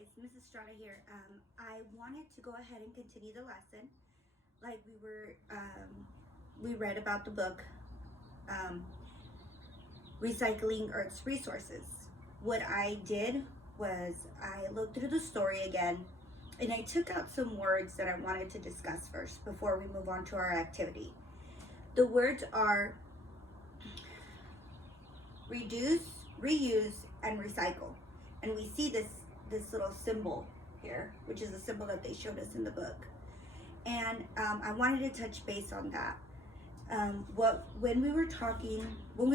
guys, Mrs. Strada here. I wanted to go ahead and continue the lesson. Like we read about the book, um, Recycling Earth's Resources. What I did was I looked through the story again and I took out some words that I wanted to discuss first before we move on to our activity. The words are reduce, reuse, and recycle. And we see this little symbol here, which is a symbol that they showed us in the book. And I wanted to touch base on that. When we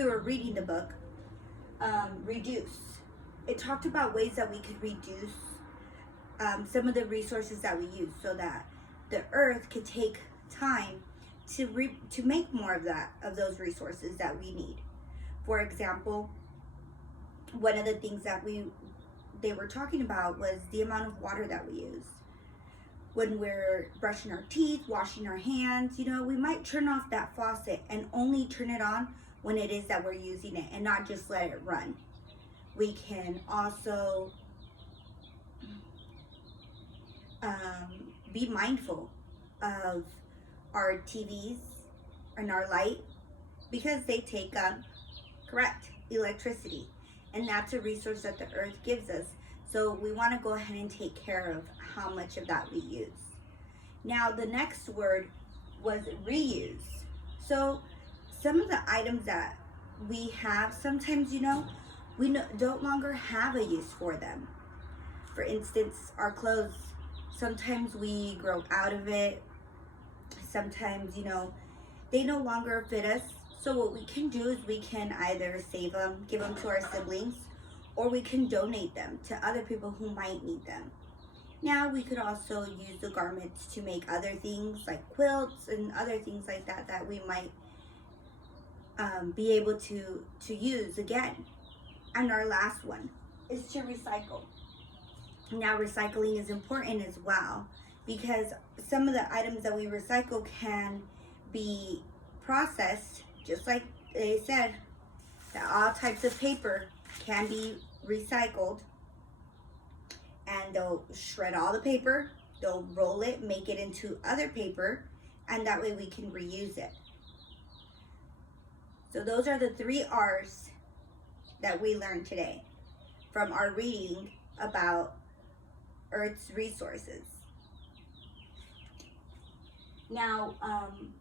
were reading the book, reduce, it talked about ways that we could reduce some of the resources that we use, so that the earth could take time to make more of those resources that we need. For example, one of the things that they were talking about was the amount of water that we use. When we're brushing our teeth, washing our hands, we might turn off that faucet and only turn it on when it is that we're using it and not just let it run. We can also be mindful of our TVs and our light, because they take up, correct, electricity. And that's a resource that the earth gives us. So we want to go ahead and take care of how much of that we use. Now, the next word was reuse. So some of the items that we have, sometimes, we don't longer have a use for them. For instance, our clothes, sometimes we grow out of it. Sometimes, they no longer fit us. So what we can do is we can either save them, give them to our siblings, or we can donate them to other people who might need them. Now we could also use the garments to make other things like quilts and other things like that we might be able to use again. And our last one is to recycle. Now recycling is important as well, because some of the items that we recycle can be processed, just like they said, that all types of paper can be recycled, and they'll shred all the paper, they'll roll it, make it into other paper, and that way we can reuse it. So those are the 3 R's that we learned today from our reading about Earth's resources. Now,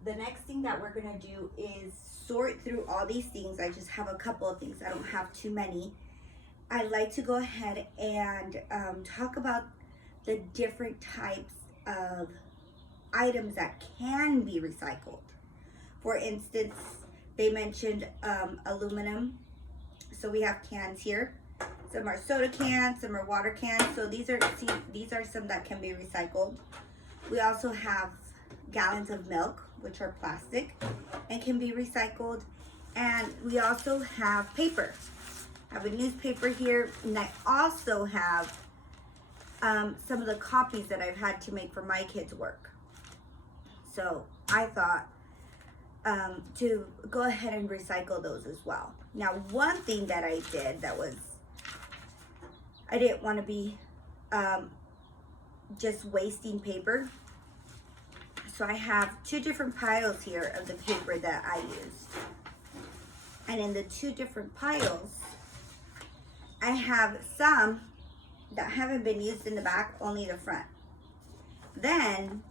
the next thing that we're gonna do is sort through all these things. I just have a couple of things, I don't have too many. I'd like to go ahead and talk about the different types of items that can be recycled. For instance, they mentioned aluminum. So we have cans here. Some are soda cans, some are water cans. So these are some that can be recycled. We also have gallons of milk, which are plastic and can be recycled. And we also have paper. I have a newspaper here, and I also have some of the copies that I've had to make for my kids' work. So I thought to go ahead and recycle those as well. Now, one thing that I did I didn't want to be just wasting paper. So I have 2 different piles here of the paper that I used. And in the 2 different piles, I have some that haven't been used in the back, only the front. Then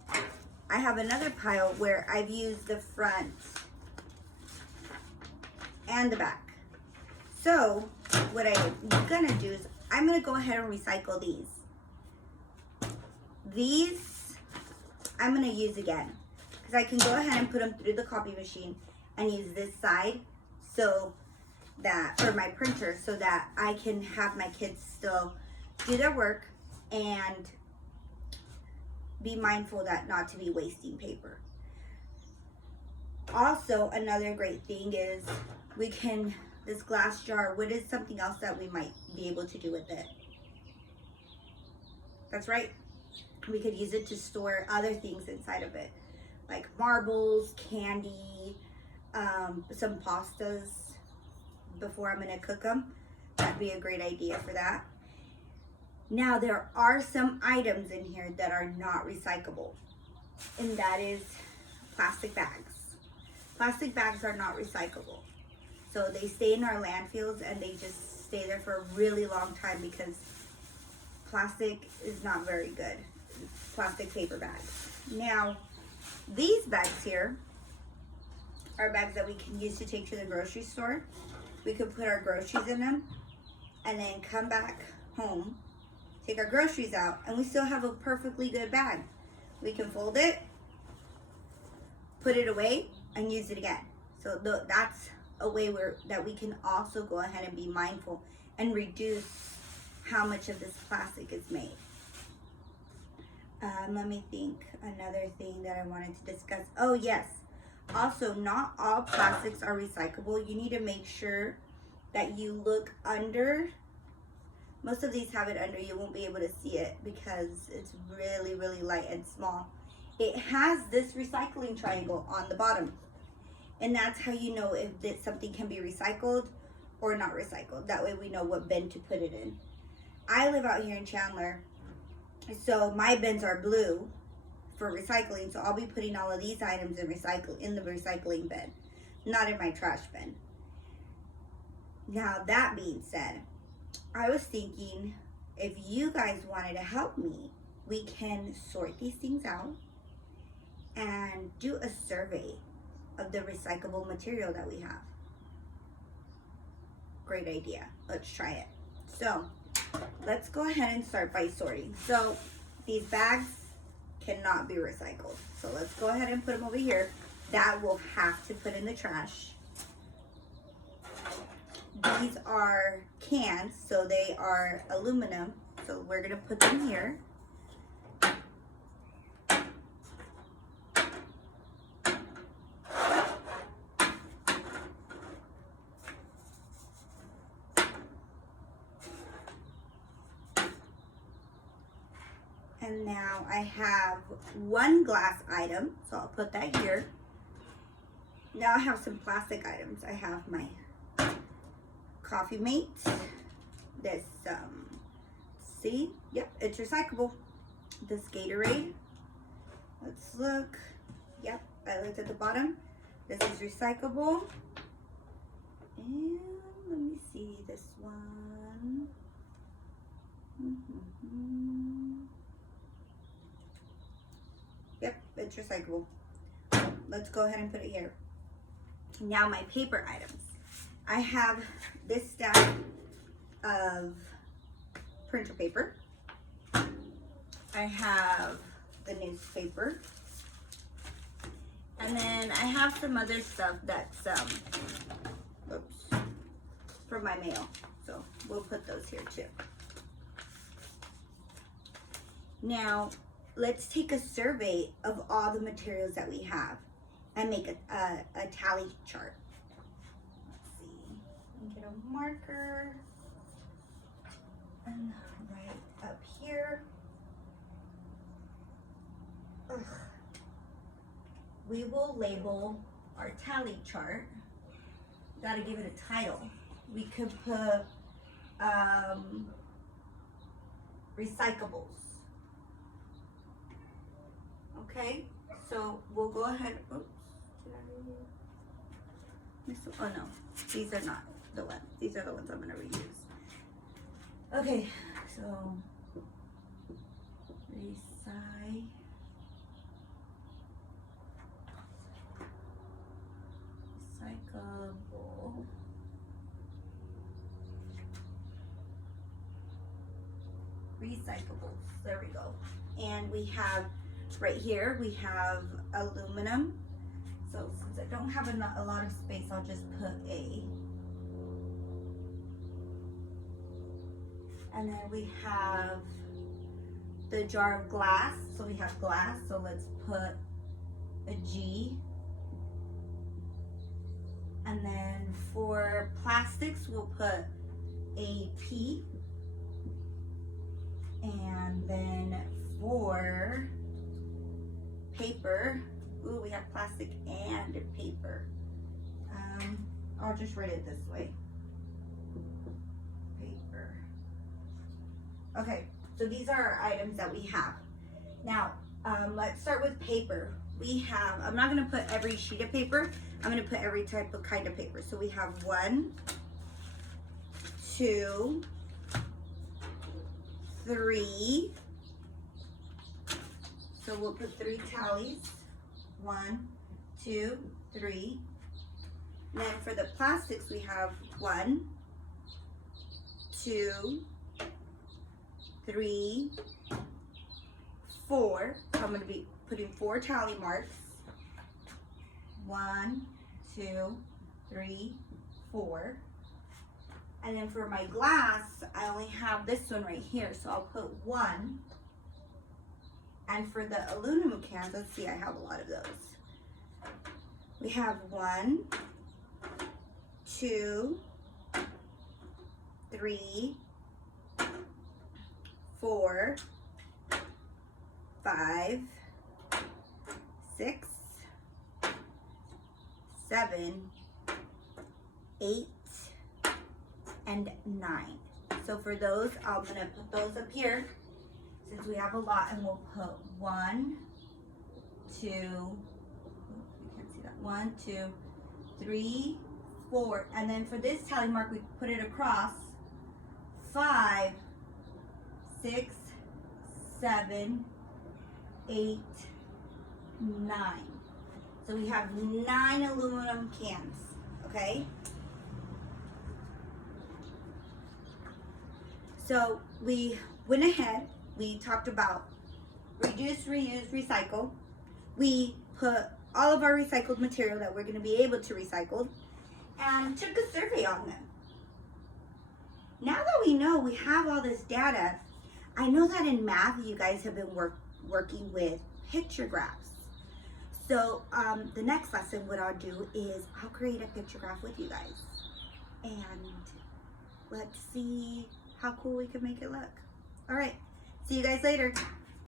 I have another pile where I've used the front and the back. So what I'm gonna do is I'm gonna go ahead and recycle these. These I'm gonna use again, because I can go ahead and put them through the copy machine and use this side so that for my printer, so that I can have my kids still do their work and be mindful that not to be wasting paper. Also, another great thing is this glass jar, what is something else that we might be able to do with it? That's right. We could use it to store other things inside of it, like marbles, candy, some pastas before I'm gonna cook them. That'd be a great idea for that. Now there are some items in here that are not recyclable, and that is plastic bags. Plastic bags are not recyclable. So they stay in our landfills and they just stay there for a really long time because plastic is not very good. Plastic paper bags. Now, these bags here are bags that we can use to take to the grocery store. We could put our groceries in them and then come back home, take our groceries out, and we still have a perfectly good bag. We can fold it, put it away, and use it again. So that's a way that we can also go ahead and be mindful and reduce how much of this plastic is made. Let me think, another thing that I wanted to discuss. Oh yes, also not all plastics are recyclable. You need to make sure that you look under. Most of these have it under, you won't be able to see it because it's really, really light and small. It has this recycling triangle on the bottom. And that's how you know if something can be recycled or not recycled. That way we know what bin to put it in. I live out here in Chandler, so my bins are blue for recycling. So I'll be putting all of these items in the recycling bin, not in my trash bin. Now that being said, I was thinking if you guys wanted to help me, we can sort these things out and do a survey of the recyclable material that we have. Great idea. Let's try it. So let's go ahead and start by sorting. So these bags cannot be recycled. So let's go ahead and put them over here. That we'll have to put in the trash. These are cans, so they are aluminum. So we're gonna put them here. And now I have one glass item, so I'll put that here. Now I have some plastic items. I have my Coffee Mate. This, see? Yep, it's recyclable. This Gatorade. Let's look. Yep, I looked at the bottom. This is recyclable. And let me see this one. Yep, it's recyclable. Let's go ahead and put it here. Now my paper items. I have this stack of printer paper. I have the newspaper. And then I have some other stuff that's for my mail. So we'll put those here too. Now, let's take a survey of all the materials that we have and make a tally chart. Let's see, let me get a marker and right up here. Ugh. We will label our tally chart. Gotta give it a title. We could put recyclables. Okay, so we'll go ahead. Oops, did I miss? Oh no, these are not the ones. These are the ones I'm gonna reuse. Okay, so recyclable. Recyclables. There we go. And we have right here, we have aluminum. So since I don't have a lot of space, I'll just put A. And then we have the jar of glass. So we have glass, so let's put a G. And then for plastics, we'll put a P. And then for paper, ooh, we have plastic and paper. I'll just write it this way. Paper. Okay, so these are our items that we have. Now, let's start with paper. We have, I'm not gonna put every sheet of paper, I'm gonna put every type of kind of paper. So we have 1, 2, 3. So we'll put 3 tallies. 1, 2, 3. And then for the plastics, we have 1, 2, 3, 4. So I'm going to be putting 4 tally marks. 1, 2, 3, 4. And then for my glass, I only have this one right here, so I'll put 1. And for the aluminum cans, let's see, I have a lot of those. We have 1, 2, 3, 4, 5, 6, 7, 8, and 9. So for those, I'm gonna put those up here since we have a lot, and we'll put 1, 2, you can't see that, 1, 2, 3, 4, and then for this tally mark, we put it across 5, 6, 7, 8, 9. So we have 9 aluminum cans, okay? So we went ahead, we talked about reduce, reuse, recycle. We put all of our recycled material that we're going to be able to recycle and took a survey on them. Now that we know we have all this data, I know that in math you guys have been working with picture graphs. So the next lesson, what I'll do is I'll create a picture graph with you guys. And let's see how cool we can make it look. All right, see you guys later.